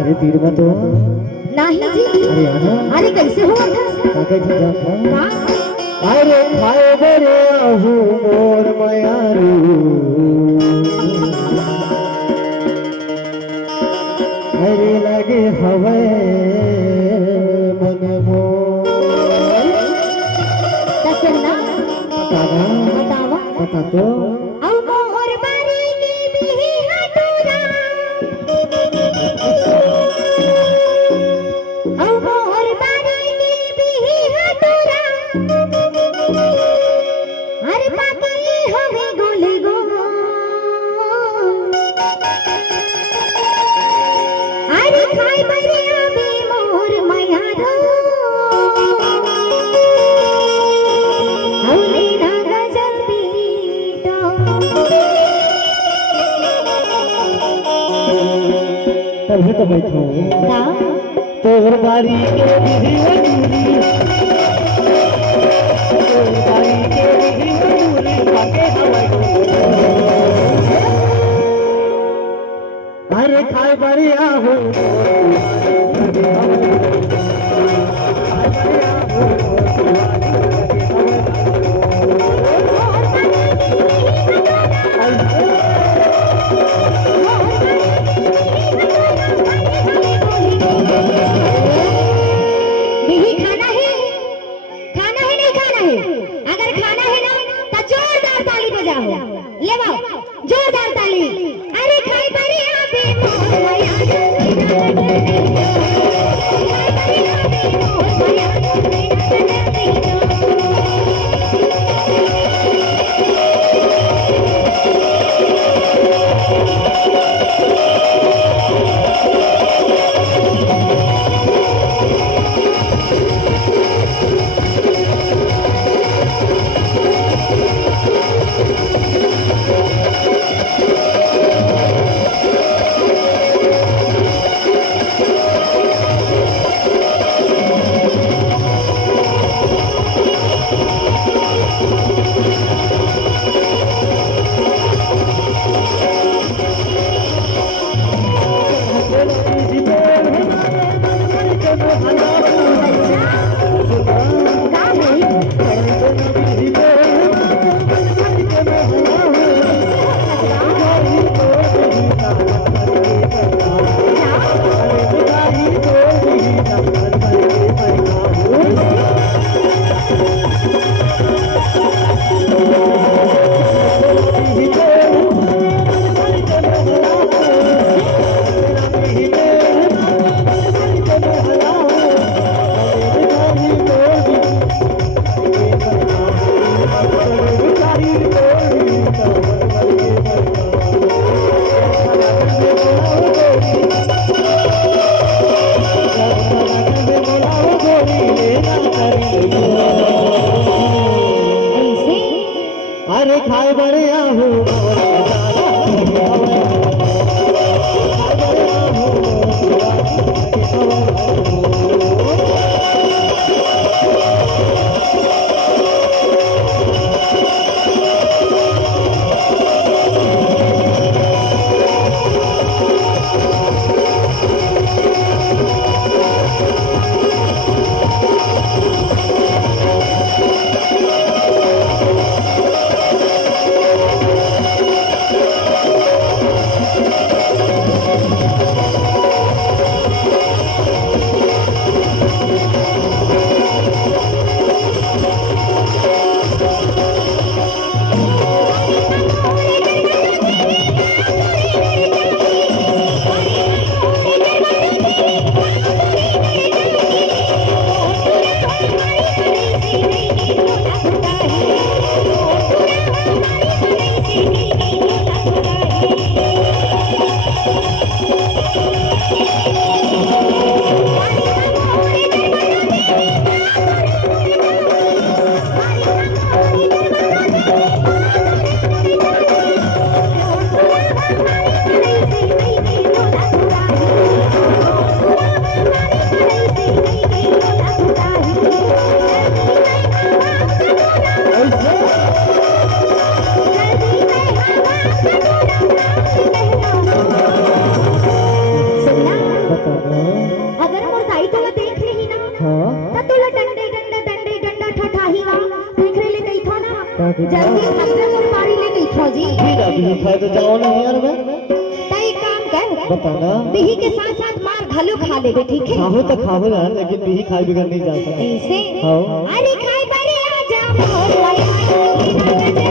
अरे बीरवा तो नहीं जी। अरे आना। अरे कैसे हुआ था? काका जी जाता। हाँ? अरे खाए बरे आहू मोर मयारू। अरे लगे हवे मन मोर। सुनना बताना। बतावा बता तो। अब मोर बारी की भी हटूरा अब मोर बारी की भी हटूरा हर पाके हमें गोल गोल अरे खाई बरे अबे मोर मयारो हौले ना गजल पीटो तभी तो बैठो का तोर बारी के विधि वजूरी। तोर बारी के विधि वजूरी पाके हवा डोली। अरे खाए बढ़िया हो नहीं खाना है नहीं खाना है। अगर खाना है ना तो जोरदार ताली बजाओ। ले आओ जोरदार ताली। अरे खाई बड़ी अबे मोर मयारो खाई बड़ी अबे मोर मयारो बिही खाए तो जाओ ना यार मैं ताई काम कर बताना बिही के साथ साथ मार घलो खा लेबे ठीक है खाओ तो खाओ ना लेकिन बिही खाए बिगड़ नहीं जा सकता ऐसे हाँ अरे खाए परे आजा मोर लया